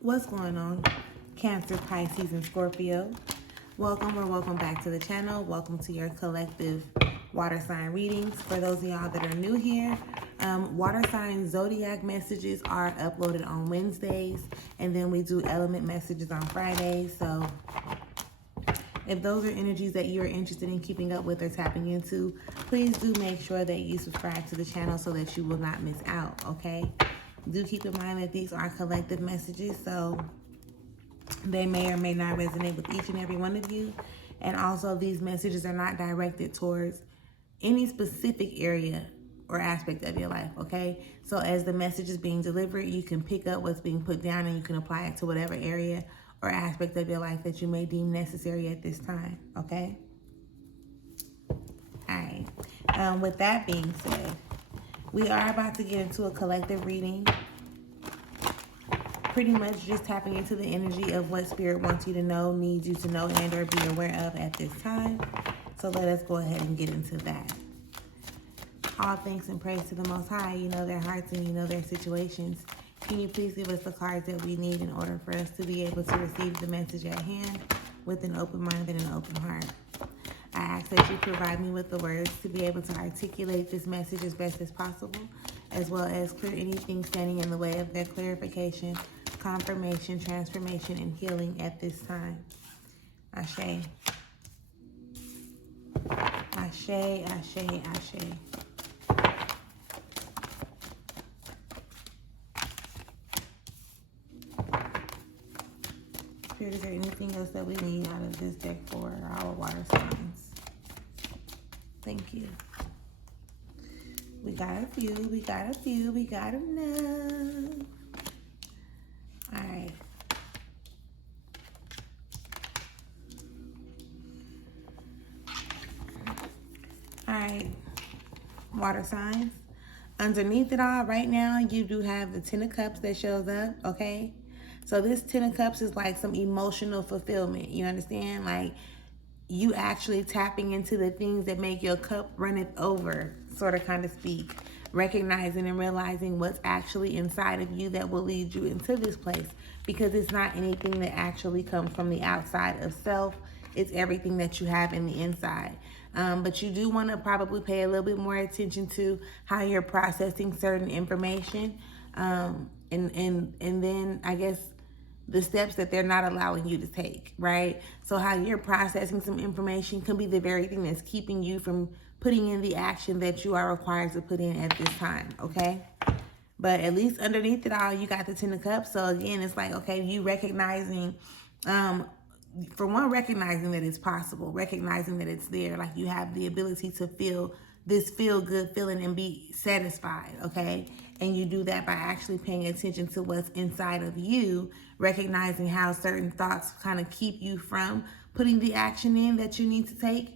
What's going on, Cancer, Pisces, and Scorpio? Welcome or welcome back to the channel. Welcome to your collective water sign readings. For those of y'all that are new here, water sign zodiac messages are uploaded on Wednesdays, and then we do element messages on Fridays. So if those are energies that you are interested in keeping up with or tapping into, please do make sure that you subscribe to the channel so that you will not miss out, okay? Do keep in mind that these are collective messages, so they may or may not resonate with each and every one of you. And also, these messages are not directed towards any specific area or aspect of your life, okay? So as the message is being delivered, you can pick up what's being put down and you can apply it to whatever area or aspect of your life that you may deem necessary at this time, okay? All right. With that being said, we are about to get into a collective reading. Pretty much just tapping into the energy of what Spirit wants you to know, needs you to know, and or be aware of at this time. So let us go ahead and get into that. All thanks and praise to the Most High. You know their hearts and you know their situations. Can you please give us the cards that we need in order for us to be able to receive the message at hand with an open mind and an open heart? I ask that you provide me with the words to be able to articulate this message as best as possible, as well as clear anything standing in the way of their clarification, confirmation, transformation, and healing at this time. Ashe. Ashe, ashe, ashe. Spirit, is there anything else that we need out of this deck for our water signs? Thank you. We got a few, we got enough. All right. All right, water signs. Underneath it all, right now, you do have the Ten of Cups that shows up, okay? So this Ten of Cups is like some emotional fulfillment, you understand? Like, you actually tapping into the things that make your cup runneth over, sort of kind of speak. Recognizing and realizing what's actually inside of you that will lead you into this place. Because it's not anything that actually comes from the outside of self. It's everything that you have in the inside. But you do want to probably pay a little bit more attention to how you're processing certain information. And then I guess the steps that they're not allowing you to take, right? So how you're processing some information can be the very thing that's keeping you from putting in the action that you are required to put in at this time, okay? But at least underneath it all, you got the Ten of Cups. So again, it's like, okay, you recognizing, for one, recognizing that it's possible, recognizing that it's there, like you have the ability to feel this feel-good feeling and be satisfied, okay? And you do that by actually paying attention to what's inside of you, recognizing how certain thoughts kind of keep you from putting the action in that you need to take,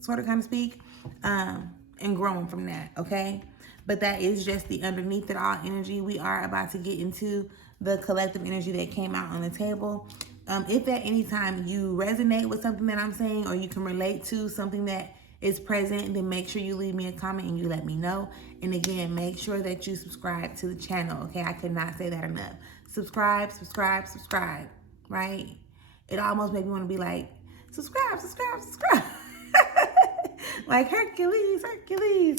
sort of kind of speak, and growing from that, okay? But that is just the underneath it all energy. We are about to get into the collective energy that came out on the table. If at any time you resonate with something that I'm saying, or you can relate to something that is present, then make sure you leave me a comment and you let me know. And again, make sure that you subscribe to the channel, okay? I could not say that enough. Subscribe, subscribe, subscribe, right? It almost made me want to be like, subscribe, subscribe, subscribe. Like Hercules, Hercules.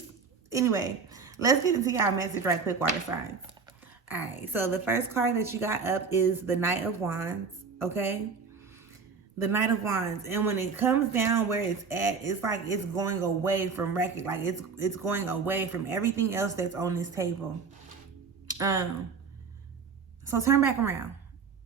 Anyway, let's get into y'all message right quick, water signs. All right, so the first card that you got up is the Knight of Wands, okay? The Knight of Wands. And when it comes down where it's at, it's like it's going away from record. Like it's going away from everything else that's on this table. So turn back around,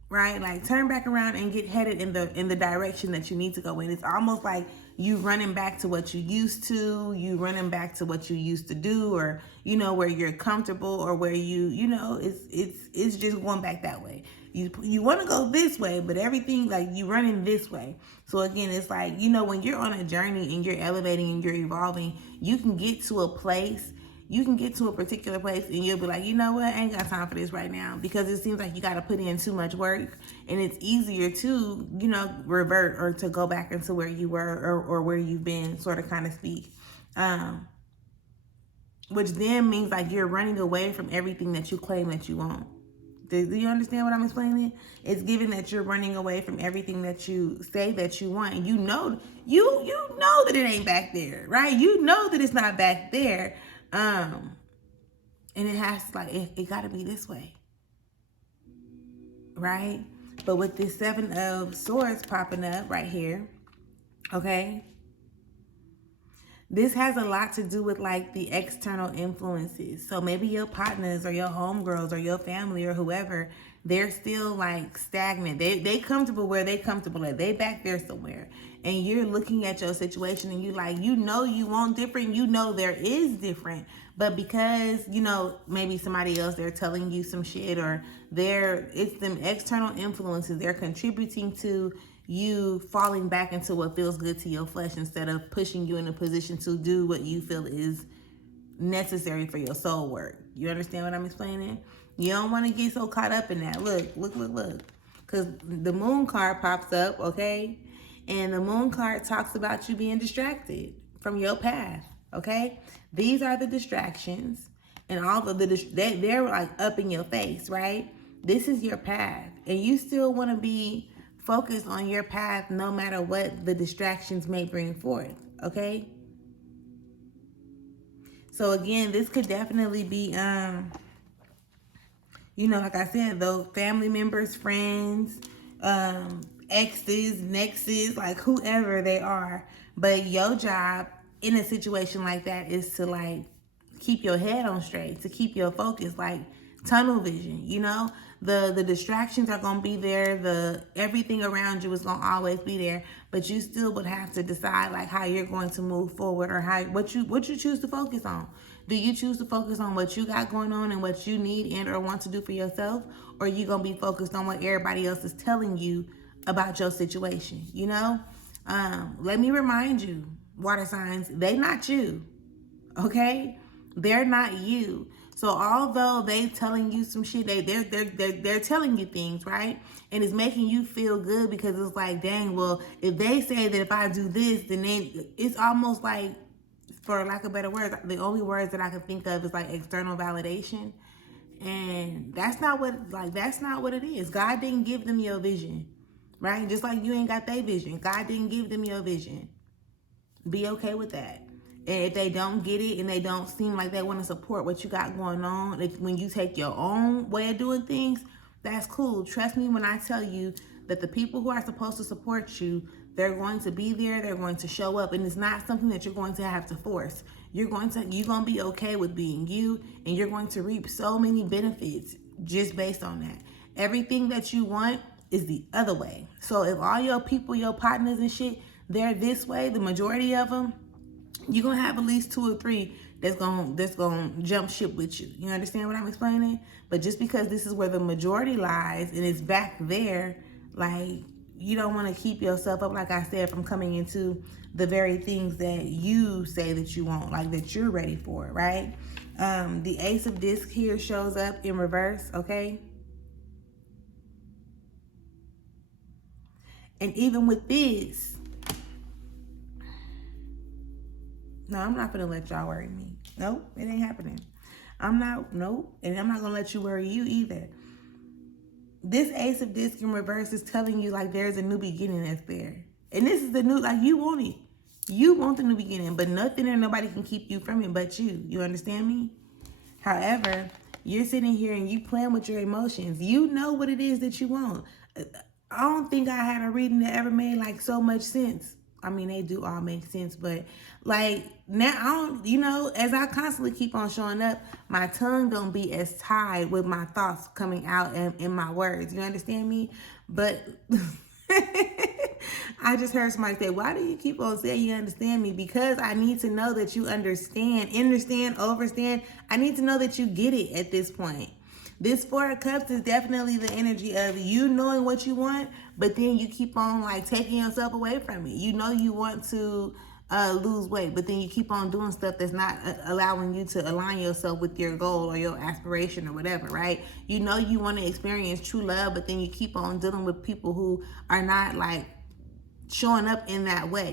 right? Like turn back around and get headed in the direction that you need to go in. It's almost like you running back to what you used to, you running back to what you used to do, or, you know, where you're comfortable, or where you know, it's just going back that way. You want to go this way, but everything, like, you running this way. So again, it's like, you know, when you're on a journey and you're elevating and you're evolving, you can get to a place, you can get to a particular place and you'll be like, you know what, I ain't got time for this right now, because it seems like you got to put in too much work, and it's easier to, you know, revert or to go back into where you were, or where you've been, sort of kind of speak. Which then means like you're running away from everything that you claim that you want. Do you understand what I'm explaining? It's given that you're running away from everything that you say that you want. And you know that it ain't back there, right? You know that it's not back there. And it has to, like, it got to be this way, right? But with this 7 of Swords popping up right here, okay, this has a lot to do with like the external influences. So maybe your partners or your homegirls or your family or whoever, they're still like stagnant. They comfortable where they comfortable at. They back there somewhere. And you're looking at your situation and you like, you want different. You know there is different. But because, maybe somebody else, they're telling you some shit, or it's them external influences. They're contributing to you falling back into what feels good to your flesh instead of pushing you in a position to do what you feel is necessary for your soul work. You understand what I'm explaining? You don't want to get so caught up in that. Look. Because the moon card pops up, okay? And the moon card talks about you being distracted from your path, okay? These are the distractions, and all of they're like up in your face, right? This is your path, and you still want to be focused on your path no matter what the distractions may bring forth, okay? So again, this could definitely be, like I said, though, family members, friends, exes, nexes, like whoever they are. But your job in a situation like that is to like keep your head on straight, to keep your focus, like tunnel vision, The distractions are gonna be there. Everything around you is gonna always be there, but you still would have to decide like how you're going to move forward, or what you choose to focus on. Do you choose to focus on what you got going on and what you need and or want to do for yourself, or are you gonna be focused on what everybody else is telling you about your situation? Let me remind you, water signs, they not you, okay? They're not you. So although they telling you some shit, they're telling you things, right? And it's making you feel good because it's like, dang, well, if they say that if I do this, then it's almost like, for lack of better words, the only words that I can think of is like external validation. And that's not what it is. God didn't give them your vision, right? Just like you ain't got their vision. God didn't give them your vision. Be okay with that. And if they don't get it and they don't seem like they want to support what you got going on, when you take your own way of doing things, that's cool. Trust me when I tell you that the people who are supposed to support you, they're going to be there, they're going to show up, and it's not something that you're going to have to force. You're going to be okay with being you, and you're going to reap so many benefits just based on that. Everything that you want is the other way. So if all your people, your partners and shit, they're this way, the majority of them, you're gonna have at least 2 or 3 that's gonna jump ship with you. You understand what I'm explaining? But just because this is where the majority lies and it's back there, like, you don't want to keep yourself up, like I said, from coming into the very things that you say that you want, like that you're ready for, right? The Ace of Discs here shows up in reverse, okay? And even with this, no, I'm not gonna let y'all worry me. Nope, it ain't happening. Nope, and I'm not gonna let you worry you either. This Ace of Discs in reverse is telling you like there's a new beginning that's there. And this is the new, like, you want it. You want the new beginning, but nothing or nobody can keep you from it but you. You understand me? However, you're sitting here and you playing with your emotions. You know what it is that you want. I don't think I had a reading that ever made like so much sense. I mean, they do all make sense, but like now I don't, as I constantly keep on showing up, my tongue don't be as tied with my thoughts coming out in my words. You understand me? But I just heard somebody say, why do you keep on saying you understand me? Because I need to know that you understand, overstand. I need to know that you get it at this point. This 4 of Cups is definitely the energy of you knowing what you want, but then you keep on like taking yourself away from it. You know you want to lose weight, but then you keep on doing stuff that's not allowing you to align yourself with your goal or your aspiration or whatever, right? You know you want to experience true love, but then you keep on dealing with people who are not like showing up in that way,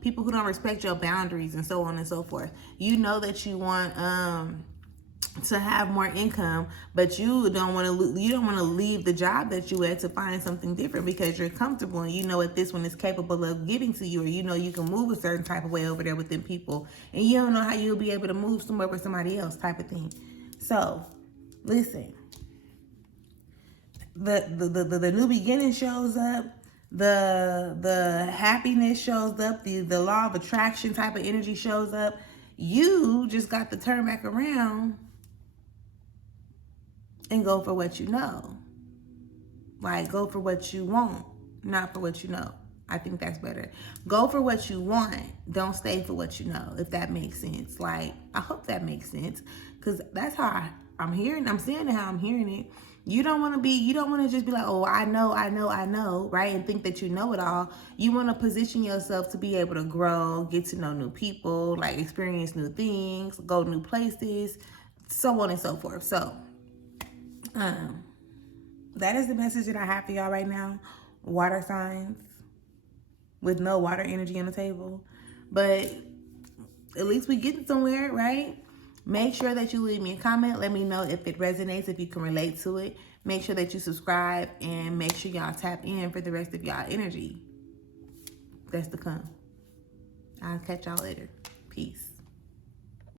people who don't respect your boundaries and so on and so forth. You know that you want to have more income, but you don't want to leave the job that you at to find something different because you're comfortable and you know what this one is capable of giving to you, or you know you can move a certain type of way over there within people, and you don't know how you'll be able to move somewhere with somebody else type of thing. So listen, the new beginning shows up, the happiness shows up, the law of attraction type of energy shows up. You just got to turn back around and go for what you know. Like, go for what you want, not for what you know. I think that's better. Go for what you want. Don't stay for what you know, if that makes sense. Like, I hope that makes sense, because that's how I'm seeing it how I'm hearing it. You don't want to just be like, oh, I know, right? And think that you know it all. You want to position yourself to be able to grow, get to know new people, like experience new things, go new places, so on and so forth. So, that is the message that I have for y'all right now. Water signs with no water energy on the table. But at least we getting somewhere, right? Make sure that you leave me a comment. Let me know if it resonates, if you can relate to it. Make sure that you subscribe, and make sure y'all tap in for the rest of y'all energy that's to come. I'll catch y'all later. Peace.